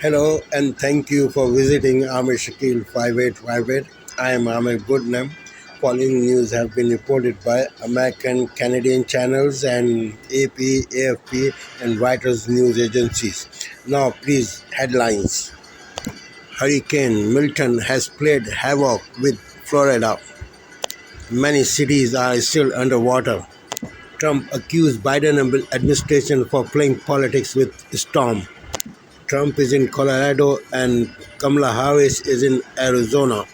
Hello and thank you for visiting Amir Shakil 5858. I am Amir Goodnam. Following news have been reported by American, Canadian channels and AP, AFP and Reuters news agencies. Now please, headlines. Hurricane Milton has played havoc with Florida. Many cities are still underwater. Trump accused Biden administration for playing politics with storm. Trump is in Colorado and Kamala Harris is in Arizona.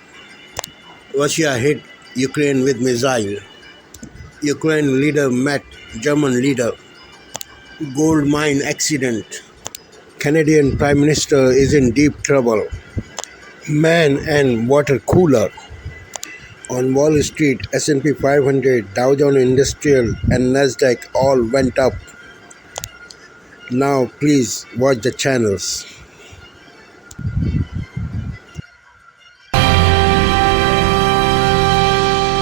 Russia hit Ukraine with missile. Ukraine leader met German leader. Gold mine accident. Canadian Prime Minister is in deep trouble. Man and water cooler. On Wall Street, S&P 500, Dow Jones Industrial and Nasdaq all went up. Now please watch the channels.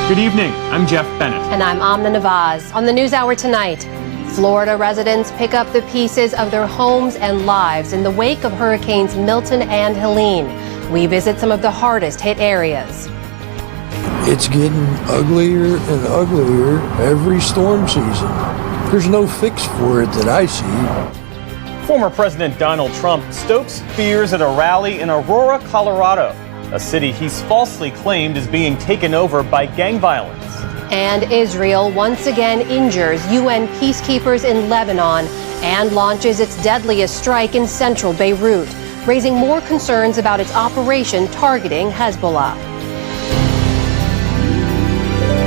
Good evening, I'm Jeff Bennett. And I'm Amna Nawaz. On the NewsHour tonight, Florida residents pick up the pieces of their homes and lives in the wake of Hurricanes Milton and Helene. We visit some of the hardest hit areas. It's getting uglier and uglier every storm season. There's no fix for it that I see. Former President Donald Trump stokes fears at a rally in Aurora, Colorado, a city he's falsely claimed is being taken over by gang violence. And Israel once again injures UN peacekeepers in Lebanon and launches its deadliest strike in central Beirut, raising more concerns about its operation targeting Hezbollah.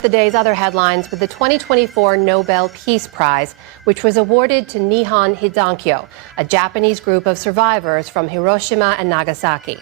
The day's other headlines with the 2024 Nobel Peace Prize, which was awarded to Nihon Hidankyo, a Japanese group of survivors from Hiroshima and Nagasaki.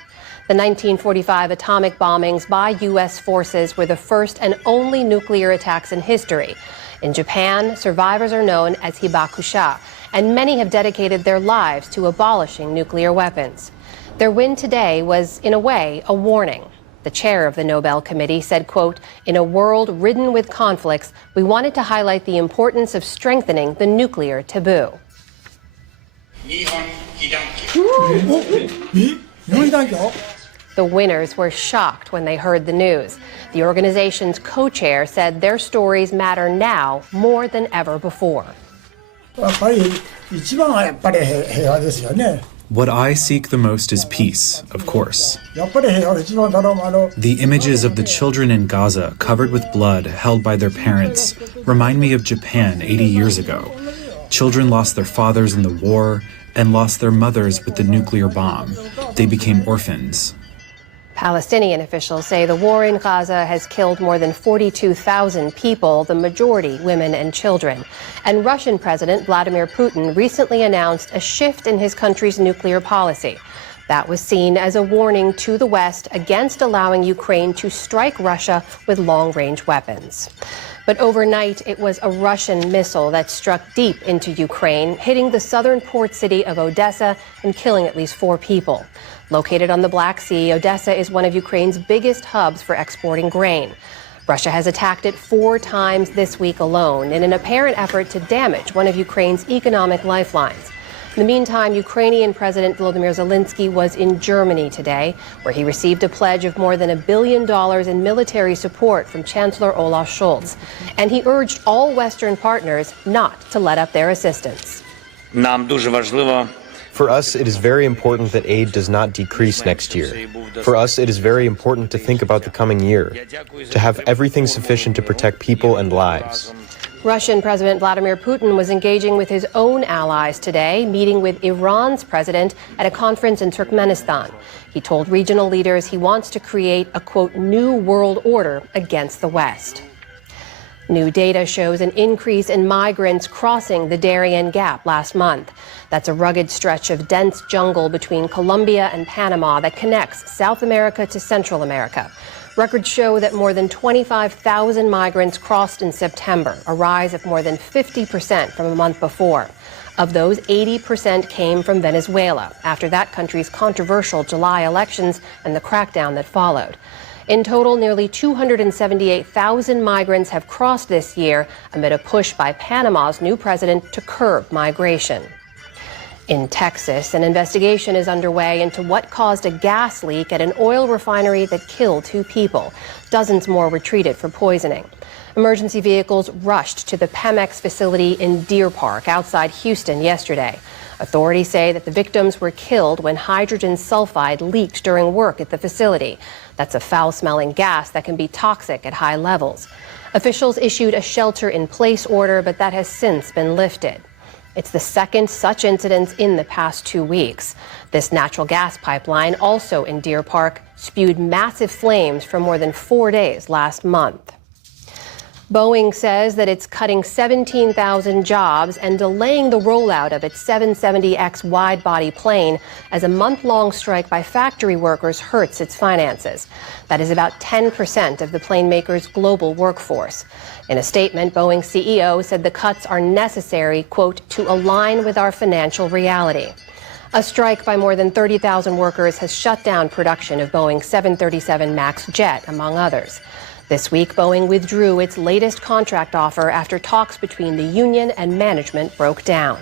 The 1945 atomic bombings by U.S. forces were the first and only nuclear attacks in history. In Japan, survivors are known as hibakusha, and many have dedicated their lives to abolishing nuclear weapons. Their win today was, in a way, a warning. The chair of the Nobel Committee said, quote, "In a world ridden with conflicts, we wanted to highlight the importance of strengthening the nuclear taboo." The winners were shocked when they heard the news. The organization's co-chair said their stories matter now more than ever before. What I seek the most is peace, of course. The images of the children in Gaza covered with blood held by their parents remind me of Japan 80 years ago. Children lost their fathers in the war and lost their mothers with the nuclear bomb. They became orphans. Palestinian officials say the war in Gaza has killed more than 42,000 people, the majority women and children. And Russian President Vladimir Putin recently announced a shift in his country's nuclear policy. That was seen as a warning to the West against allowing Ukraine to strike Russia with long-range weapons. But overnight, it was a Russian missile that struck deep into Ukraine, hitting the southern port city of Odessa and killing at least 4 people. Located on the Black Sea, Odessa is one of Ukraine's biggest hubs for exporting grain. Russia has attacked it 4 times this week alone in an apparent effort to damage one of Ukraine's economic lifelines. In the meantime, Ukrainian President Volodymyr Zelensky was in Germany today, where he received a pledge of more than $1 billion in military support from Chancellor Olaf Scholz. And he urged all Western partners not to let up their assistance. For us, it is very important that aid does not decrease next year. For us, it is very important to think about the coming year, to have everything sufficient to protect people and lives. Russian President Vladimir Putin was engaging with his own allies today, meeting with Iran's president at a conference in Turkmenistan. He told regional leaders he wants to create a, quote, new world order against the West. New data shows an increase in migrants crossing the Darien Gap last month. That's a rugged stretch of dense jungle between Colombia and Panama that connects South America to Central America. Records show that more than 25,000 migrants crossed in September, a rise of more than 50% from a month before. Of those, 80% came from Venezuela after that country's controversial July elections and the crackdown that followed. In total, nearly 278,000 migrants have crossed this year amid a push by Panama's new president to curb migration. In Texas, an investigation is underway into what caused a gas leak at an oil refinery that killed 2 people. Dozens more were treated for poisoning. Emergency vehicles rushed to the Pemex facility in Deer Park outside Houston yesterday. Authorities say that the victims were killed when hydrogen sulfide leaked during work at the facility. That's a foul-smelling gas that can be toxic at high levels. Officials issued a shelter-in-place order, but that has since been lifted. It's the second such incident in the past 2 weeks. This natural gas pipeline, also in Deer Park, spewed massive flames for more than 4 days last month. Boeing says that it's cutting 17,000 jobs and delaying the rollout of its 770X wide-body plane as a month-long strike by factory workers hurts its finances. That is about 10% of the plane maker's global workforce. In a statement, Boeing CEO said the cuts are necessary, quote, to align with our financial reality. A strike by more than 30,000 workers has shut down production of Boeing's 737 MAX jet, among others. This week, Boeing withdrew its latest contract offer after talks between the union and management broke down.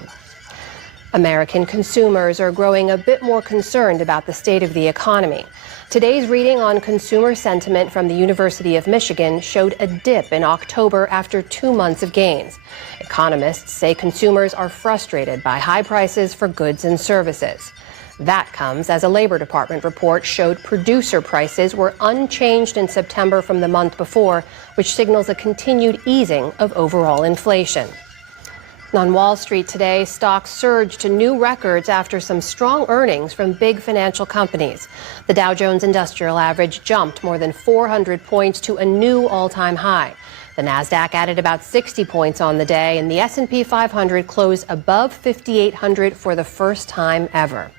American consumers are growing a bit more concerned about the state of the economy. Today's reading on consumer sentiment from the University of Michigan showed a dip in October after 2 months of gains. Economists say consumers are frustrated by high prices for goods and services. That comes as a Labor Department report showed producer prices were unchanged in September from the month before, which signals a continued easing of overall inflation. On Wall Street today, stocks surged to new records after some strong earnings from big financial companies. The Dow Jones Industrial Average jumped more than 400 points to a new all-time high. The Nasdaq added about 60 points on the day, and the S&P 500 closed above 5,800 for the first time ever.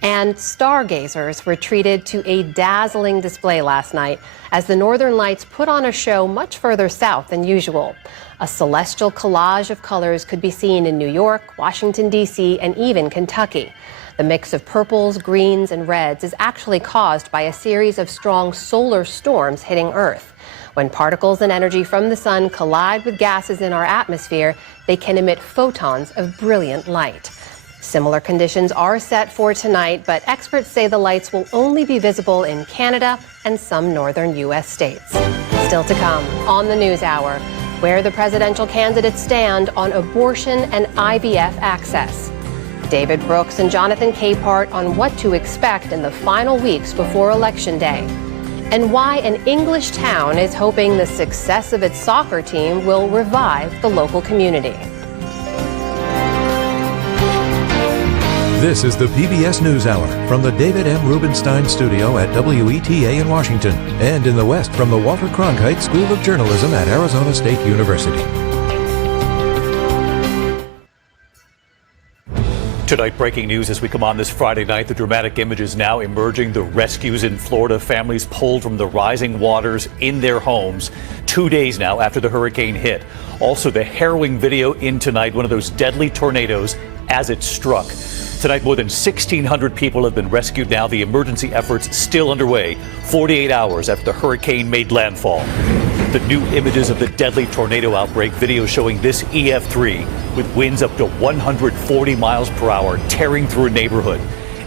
And stargazers were treated to a dazzling display last night as the Northern Lights put on a show much further south than usual. A celestial collage of colors could be seen in New York, Washington, D.C., and even Kentucky. The mix of purples, greens, and reds is actually caused by a series of strong solar storms hitting Earth. When particles and energy from the sun collide with gases in our atmosphere, they can emit photons of brilliant light. Similar conditions are set for tonight, but experts say the lights will only be visible in Canada and some northern U.S. states. Still to come on the News Hour, where the presidential candidates stand on abortion and IVF access. David Brooks and Jonathan Capehart on what to expect in the final weeks before Election Day. And why an English town is hoping the success of its soccer team will revive the local community. This is the PBS NewsHour from the David M. Rubenstein Studio at WETA in Washington, and in the West from the Walter Cronkite School of Journalism at Arizona State University. Tonight, breaking news as we come on this Friday night. The dramatic images now emerging. The rescues in Florida, families pulled from the rising waters in their homes 2 days now after the hurricane hit. Also, the harrowing video in tonight, one of those deadly tornadoes as it struck. Tonight, more than 1,600 people have been rescued now. The emergency efforts still underway 48 hours after the hurricane made landfall. The new images of the deadly tornado outbreak, video showing this EF3 with winds up to 140 miles per hour tearing through a neighborhood.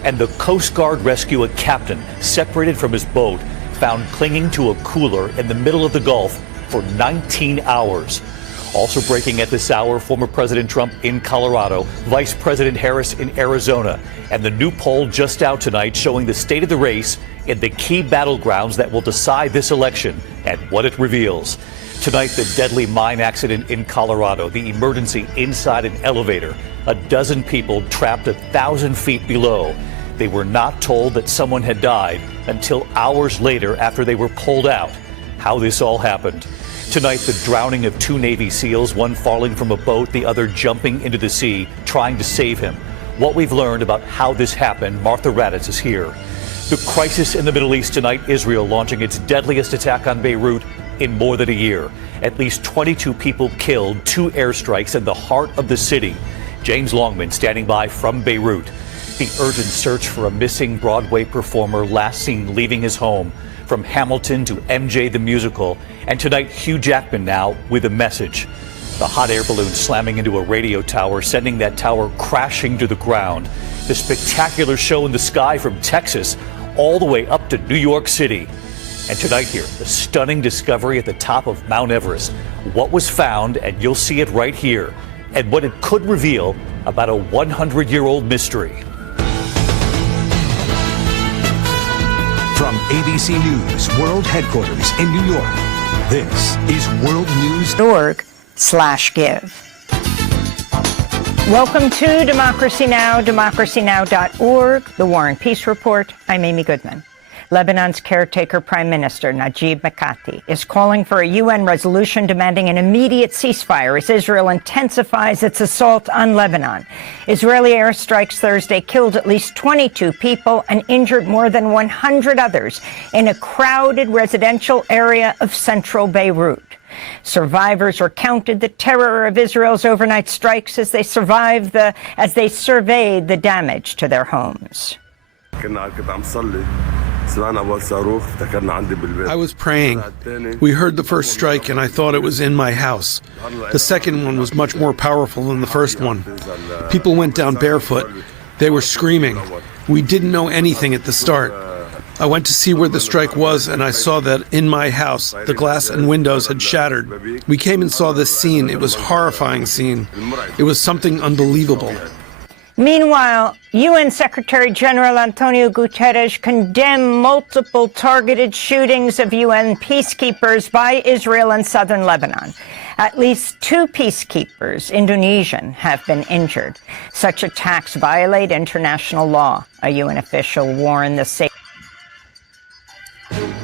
And the Coast Guard rescue a captain separated from his boat, found clinging to a cooler in the middle of the Gulf for 19 hours. Also breaking at this hour, former President Trump in Colorado, Vice President Harris in Arizona, and the new poll just out tonight showing the state of the race in the key battlegrounds that will decide this election and what it reveals. Tonight, the deadly mine accident in Colorado, the emergency inside an elevator, a dozen people trapped 1,000 feet below. They were not told that someone had died until hours later after they were pulled out. How this all happened. Tonight, the drowning of 2 Navy SEALs, one falling from a boat, the other jumping into the sea, trying to save him. What we've learned about how this happened, Martha Raddatz is here. The crisis in the Middle East tonight, Israel launching its deadliest attack on Beirut in more than a year. At least 22 people killed, 2 airstrikes in the heart of the city. James Longman standing by from Beirut. The urgent search for a missing Broadway performer last seen leaving his home. From Hamilton to MJ the Musical, and tonight Hugh Jackman now with a message. The hot air balloon slamming into a radio tower, sending that tower crashing to the ground. The spectacular show in the sky from Texas all the way up to New York City. And tonight here, the stunning discovery at the top of Mount Everest. What was found, and you'll see it right here, and what it could reveal about a 100-year-old mystery. From ABC News World Headquarters in New York, this is worldnews.org/give. Welcome to Democracy Now!, democracynow.org, The War and Peace Report. I'm Amy Goodman. Lebanon's caretaker Prime Minister Najib Mikati is calling for a UN resolution demanding an immediate ceasefire as Israel intensifies its assault on Lebanon. Israeli airstrikes Thursday killed at least 22 people and injured more than 100 others in a crowded residential area of central Beirut. Survivors recounted the terror of Israel's overnight strikes as they surveyed the damage to their homes. I was praying. We heard the first strike and I thought it was in my house. The second one was much more powerful than the first one. People went down barefoot. They were screaming. We didn't know anything at the start. I went to see where the strike was and I saw that in my house, the glass and windows had shattered. We came and saw this scene. It was a horrifying scene. It was something unbelievable. Meanwhile, UN Secretary General Antonio Guterres condemned multiple targeted shootings of UN peacekeepers by Israel in southern Lebanon. At least 2 peacekeepers, Indonesian, have been injured. Such attacks violate international law, a UN official warned the state.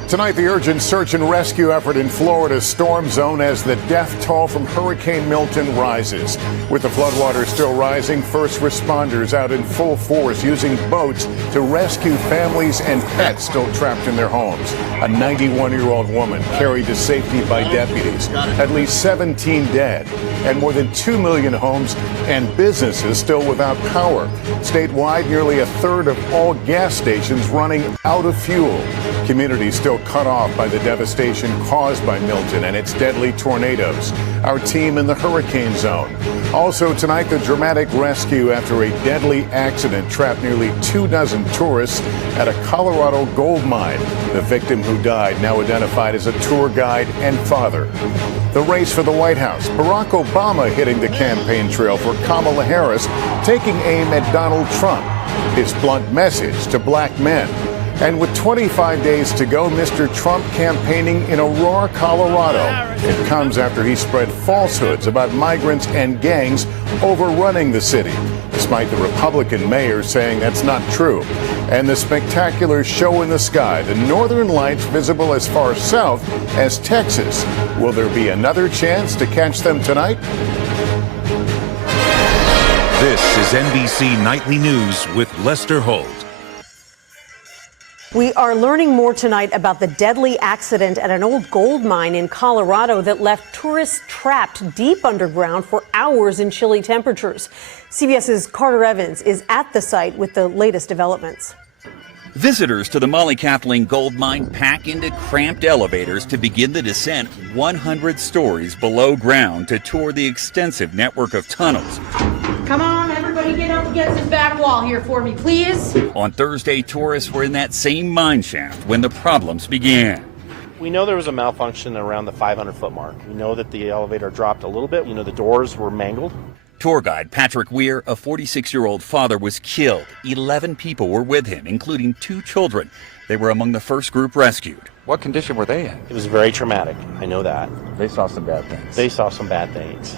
Tonight, the urgent search and rescue effort in Florida's storm zone as the death toll from Hurricane Milton rises. With the floodwaters still rising, first responders out in full force using boats to rescue families and pets still trapped in their homes. A 91-year-old woman carried to safety by deputies. At least 17 dead, and more than 2 million homes and businesses still without power. Statewide, nearly a third of all gas stations running out of fuel. Communities still cut off by the devastation caused by Milton and its deadly tornadoes. Our team in the hurricane zone. Also tonight, the dramatic rescue after a deadly accident trapped nearly 24 tourists at a Colorado gold mine. The victim who died, now identified as a tour guide and father. The race for the White House. Barack Obama hitting the campaign trail for Kamala Harris, taking aim at Donald Trump. His blunt message to black men. And with 25 days to go, Mr. Trump campaigning in Aurora, Colorado. It comes after he spread falsehoods about migrants and gangs overrunning the city, despite the Republican mayor saying that's not true. And the spectacular show in the sky, the northern lights visible as far south as Texas. Will there be another chance to catch them tonight? This is NBC Nightly News with Lester Holt. We are learning more tonight about the deadly accident at an old gold mine in Colorado that left tourists trapped deep underground for hours in chilly temperatures. CBS's Carter Evans is at the site with the latest developments. Visitors to the Molly Kathleen gold mine pack into cramped elevators to begin the descent 100 stories below ground to tour the extensive network of tunnels. Come on, everybody get up against this back wall here for me, please. On Thursday, tourists were in that same mine shaft when the problems began. We know there was a malfunction around the 500-foot mark. We know that the elevator dropped a little bit. You know, the doors were mangled. Tour guide Patrick Weir, a 46-year-old father, was killed. 11 people were with him, including 2 children. They were among the first group rescued. What condition were they in? It was very traumatic. I know that. They saw some bad things. They saw some bad things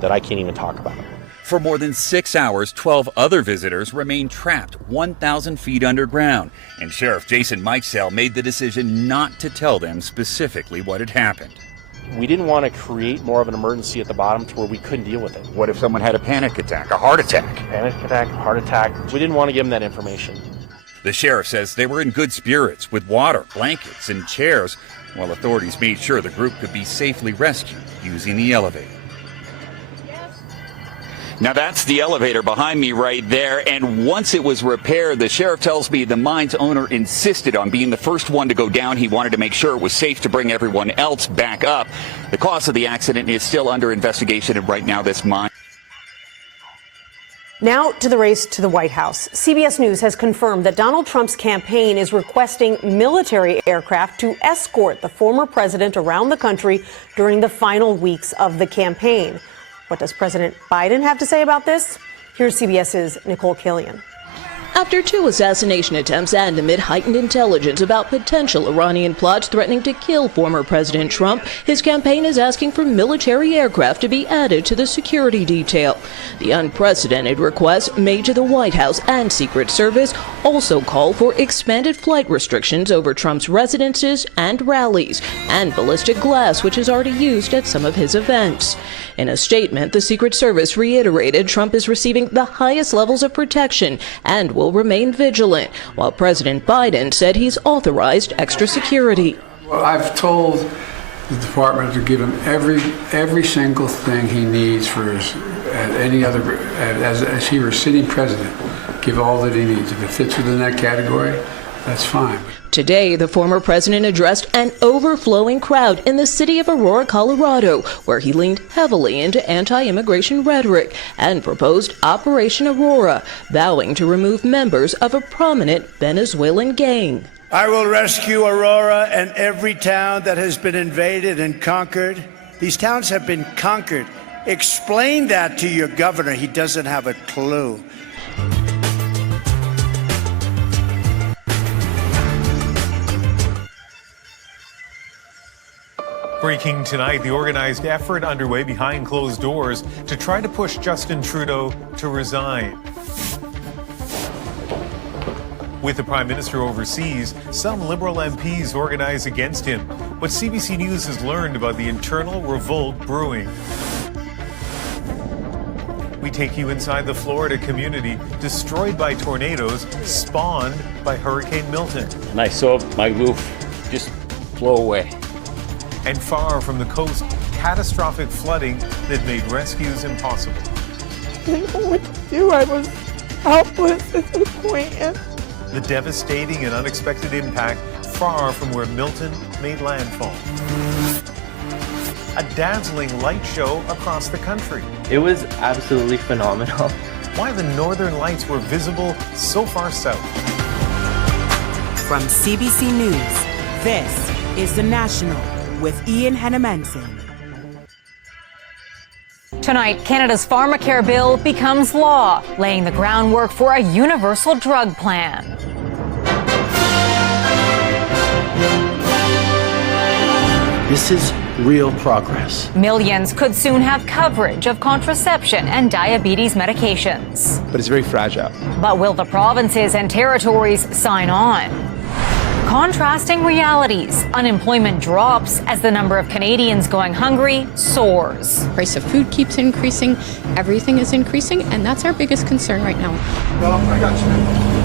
that I can't even talk about. For more than 6 hours, 12 other visitors remained trapped 1,000 feet underground. And Sheriff Jason Mikesell made the decision not to tell them specifically what had happened. We didn't want to create more of an emergency at the bottom to where we couldn't deal with it. What if someone had a panic attack, a heart attack? Panic attack, heart attack. We didn't want to give them that information. The sheriff says they were in good spirits with water, blankets, and chairs, while authorities made sure the group could be safely rescued using the elevator. Now that's the elevator behind me right there, and once it was repaired, the sheriff tells me the mine's owner insisted on being the first one to go down. He wanted to make sure it was safe to bring everyone else back up. The cause of the accident is still under investigation, and right now this mine. Now to the race to the White House. CBS News has confirmed that Donald Trump's campaign is requesting military aircraft to escort the former president around the country during the final weeks of the campaign. What does President Biden have to say about this? Here's CBS's Nicole Killian. After 2 assassination attempts and amid heightened intelligence about potential Iranian plots threatening to kill former President Trump, his campaign is asking for military aircraft to be added to the security detail. The unprecedented request made to the White House and Secret Service also call for expanded flight restrictions over Trump's residences and rallies, and ballistic glass, which is already used at some of his events. In a statement, the Secret Service reiterated Trump is receiving the highest levels of protection and will remain vigilant, while President Biden said he's authorized extra security. Well, I've told the department to give him every single thing he needs for his, as he were sitting president, give all that he needs. If it fits within that category, that's fine. Today, the former president addressed an overflowing crowd in the city of Aurora, Colorado, where he leaned heavily into anti-immigration rhetoric and proposed Operation Aurora, vowing to remove members of a prominent Venezuelan gang. I will rescue Aurora and every town that has been invaded and conquered. These towns have been conquered. Explain that to your governor. He doesn't have a clue. Breaking tonight, the organized effort underway behind closed doors to try to push Justin Trudeau to resign. With the Prime Minister overseas, some Liberal MPs organize against him. What CBC News has learned about the internal revolt brewing. We take you inside the Florida community destroyed by tornadoes spawned by Hurricane Milton. And I saw my roof just blow away. And far from the coast, catastrophic flooding that made rescues impossible. I didn't know what to do. I was helpless at the point. The devastating and unexpected impact far from where Milton made landfall. A dazzling light show across the country. It was absolutely phenomenal. Why the northern lights were visible so far south. From CBC News, this is The National with Ian Hennemanson. Tonight, Canada's pharmacare bill becomes law, laying the groundwork for a universal drug plan. This is real progress. Millions could soon have coverage of contraception and diabetes medications. But it's very fragile. But will the provinces and territories sign on? Contrasting realities. Unemployment drops as the number of Canadians going hungry soars. The price of food keeps increasing. Everything is increasing, and that's our biggest concern right now.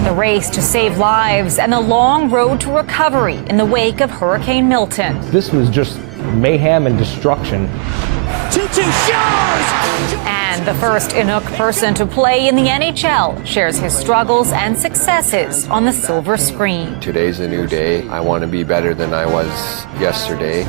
The race to save lives and the long road to recovery in the wake of Hurricane Milton. This was just mayhem and destruction. 2-2 showers! And the first Inuk person to play in the NHL shares his struggles and successes on the silver screen. Today's a new day. I want to be better than I was yesterday.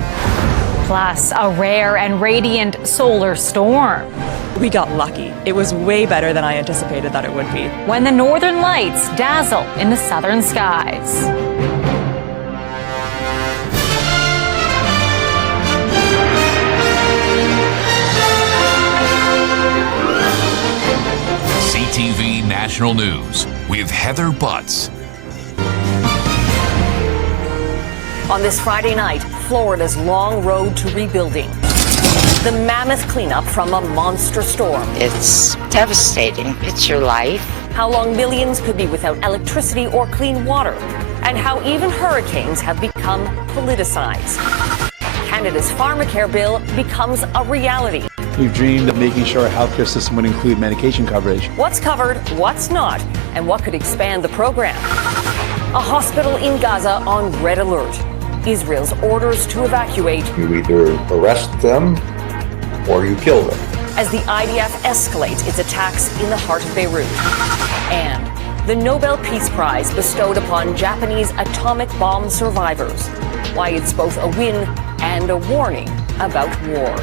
Plus, a rare and radiant solar storm. We got lucky. It was way better than I anticipated that it would be. When the northern lights dazzle in the southern skies. CTV National News with Heather Butts. On this Friday night, Florida's long road to rebuilding. The mammoth cleanup from a monster storm. It's devastating. It's your life. How long millions could be without electricity or clean water. And how even hurricanes have become politicized. Canada's pharmacare bill becomes a reality. We've dreamed of making sure our healthcare system would include medication coverage. What's covered, what's not, and what could expand the program. A hospital in Gaza on red alert. Israel's orders to evacuate. You either arrest them or you kill them. as the IDF escalates its attacks in the heart of Beirut. And the Nobel Peace Prize bestowed upon Japanese atomic bomb survivors. Why it's both a win and a warning about war.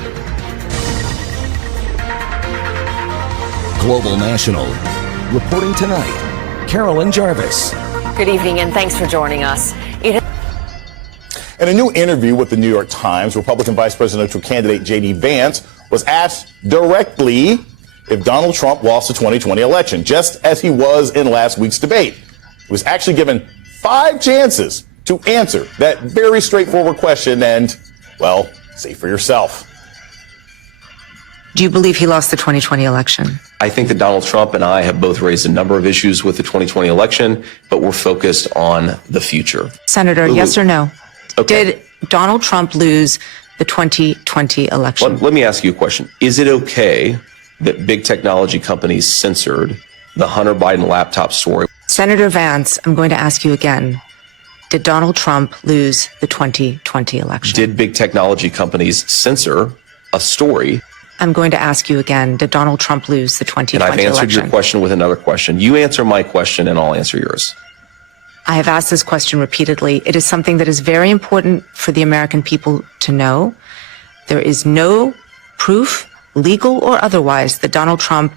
Global National. Reporting tonight, Carolyn Jarvis. Good evening and thanks for joining us. In a new interview with the New York Times, Republican vice presidential candidate J.D. Vance was asked directly if Donald Trump lost the 2020 election, just as he was in last week's debate. He was actually given 5 chances to answer that very straightforward question and, well, see for yourself. Do you believe he lost the 2020 election? I think that Donald Trump and I have both raised a number of issues with the 2020 election, but we're focused on the future. Senator, yes or no? Okay. Did Donald Trump lose the 2020 election? Let me ask you a question. Is it okay that big technology companies censored the Hunter Biden laptop story? Senator Vance, I'm going to ask you again. Did Donald Trump lose the 2020 election? Did big technology companies censor a story? I'm going to ask you again. Did Donald Trump lose the 2020 election? And I've answered your question with another question. You answer my question and I'll answer yours. I have asked this question repeatedly. It is something that is very important for the American people to know. There is no proof, legal or otherwise, that Donald Trump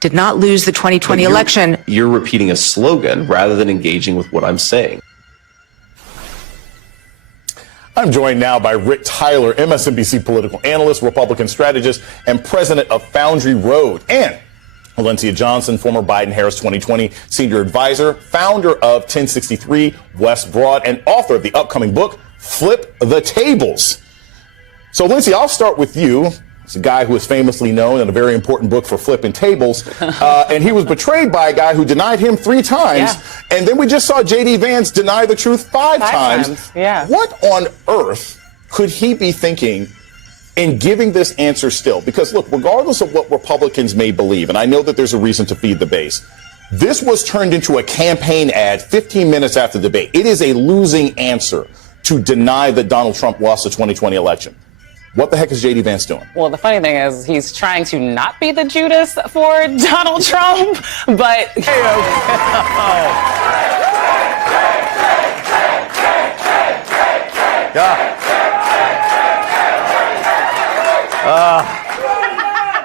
did not lose the 2020 election. You're repeating a slogan rather than engaging with what I'm saying. I'm joined now by Rick Tyler, MSNBC political analyst, Republican strategist, and president of Foundry Road, and Valencia Johnson, former Biden-Harris 2020 senior advisor, founder of 1063 West Broad, and author of the upcoming book, Flip the Tables. So, Lindsay, I'll start with you. He's a guy who is famously known in a very important book for flipping tables. And he was betrayed by a guy who denied him 3 times. Yeah. And then we just saw J.D. Vance deny the truth 5 times. Yeah. What on earth could he be thinking in giving this answer still? Because, look, regardless of what Republicans may believe, and I know that there's a reason to feed the base, this was turned into a campaign ad 15 minutes after the debate. It is a losing answer to deny that Donald Trump lost the 2020 election. What the heck is J.D. Vance doing? Well, the funny thing is he's trying to not be the Judas for Donald Trump, but...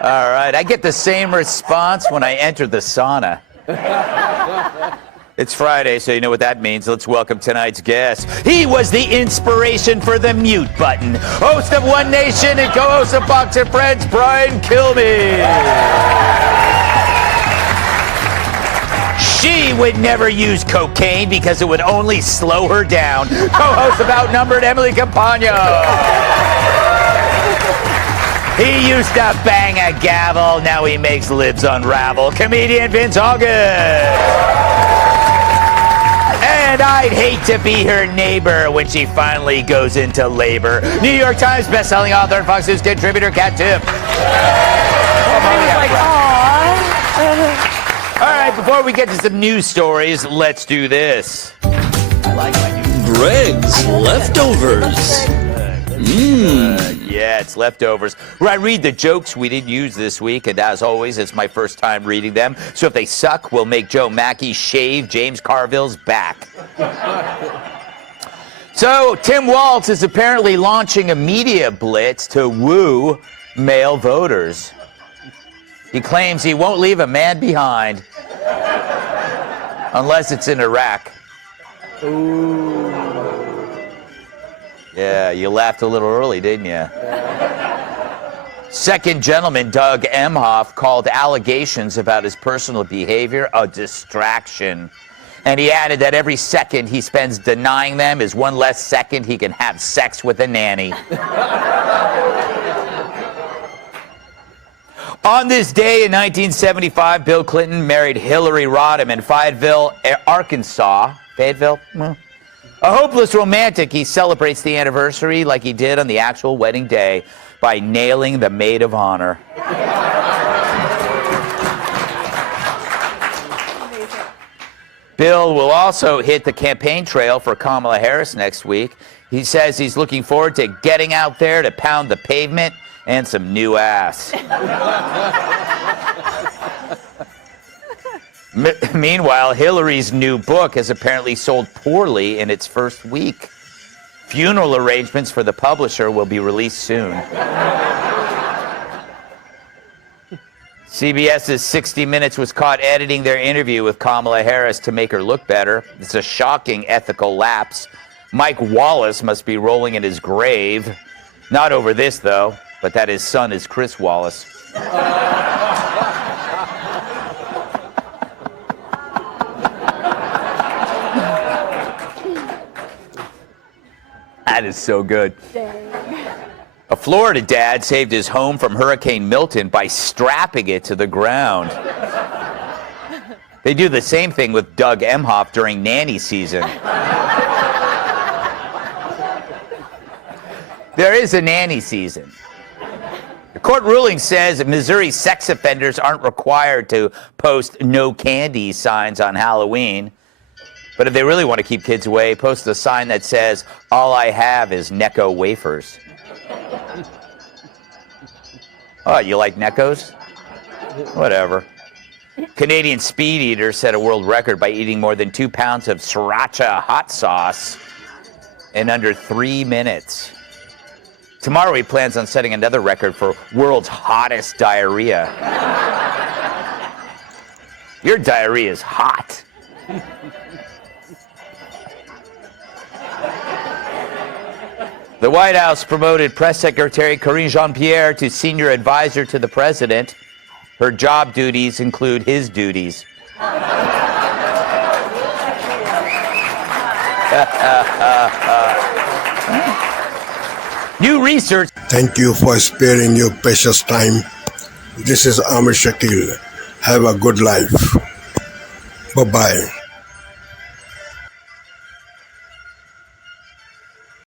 All right, I get the same response when I enter the sauna. It's Friday, so you know what that means. Let's welcome tonight's guest. He was the inspiration for the mute button. Host of One Nation and co-host of Fox and Friends, Brian Kilmeade. She would never use cocaine because it would only slow her down. Co-host of Outnumbered, Emily Campagno. He used to bang a gavel, now he makes libs unravel. Comedian Vince August. And I'd hate to be her neighbor when she finally goes into labor. New York Times bestselling author and Fox News contributor Kat Tiff. All right, before we get to some news stories, let's do this. Greg's Leftovers. Yeah, it's leftovers. Where I read the jokes we didn't use this week, and as always, it's my first time reading them. So if they suck, we'll make Joe Mackey shave James Carville's back. So Tim Walz is apparently launching a media blitz to woo male voters. He claims he won't leave a man behind unless it's in Iraq. Ooh. Yeah, you laughed a little early, didn't you? Second gentleman Doug Emhoff called allegations about his personal behavior a distraction. And he added that every second he spends denying them is one less second he can have sex with a nanny. On this day in 1975, Bill Clinton married Hillary Rodham in Fayetteville, Arkansas. Fayetteville? Well, a hopeless romantic, he celebrates the anniversary like he did on the actual wedding day by nailing the maid of honor. Bill will also hit the campaign trail for Kamala Harris next week. He says he's looking forward to getting out there to pound the pavement And some new ass. Meanwhile, Hillary's new book has apparently sold poorly in its first week. Funeral arrangements for the publisher will be released soon. CBS's 60 Minutes was caught editing their interview with Kamala Harris to make her look better. It's a shocking ethical lapse. Mike Wallace must be rolling in his grave. Not over this, though, but that his son is Chris Wallace. That is so good. A Florida dad saved his home from Hurricane Milton by strapping it to the ground. They do the same thing with Doug Emhoff during nanny season. There is a nanny season. The court ruling says that Missouri sex offenders aren't required to post no candy signs on Halloween. But if they really want to keep kids away, post a sign that says, "All I have is Necco wafers." Oh, you like Neccos? Whatever. Canadian speed eater set a world record by eating more than 2 pounds of sriracha hot sauce in under 3 minutes. Tomorrow he plans on setting another record for world's hottest diarrhea. Your diarrhea is hot. The White House promoted Press Secretary Karine Jean-Pierre to senior advisor to the president. Her job duties include his duties. New research. Thank you for sparing your precious time. This is Amir Shakil. Have a good life. Bye-bye.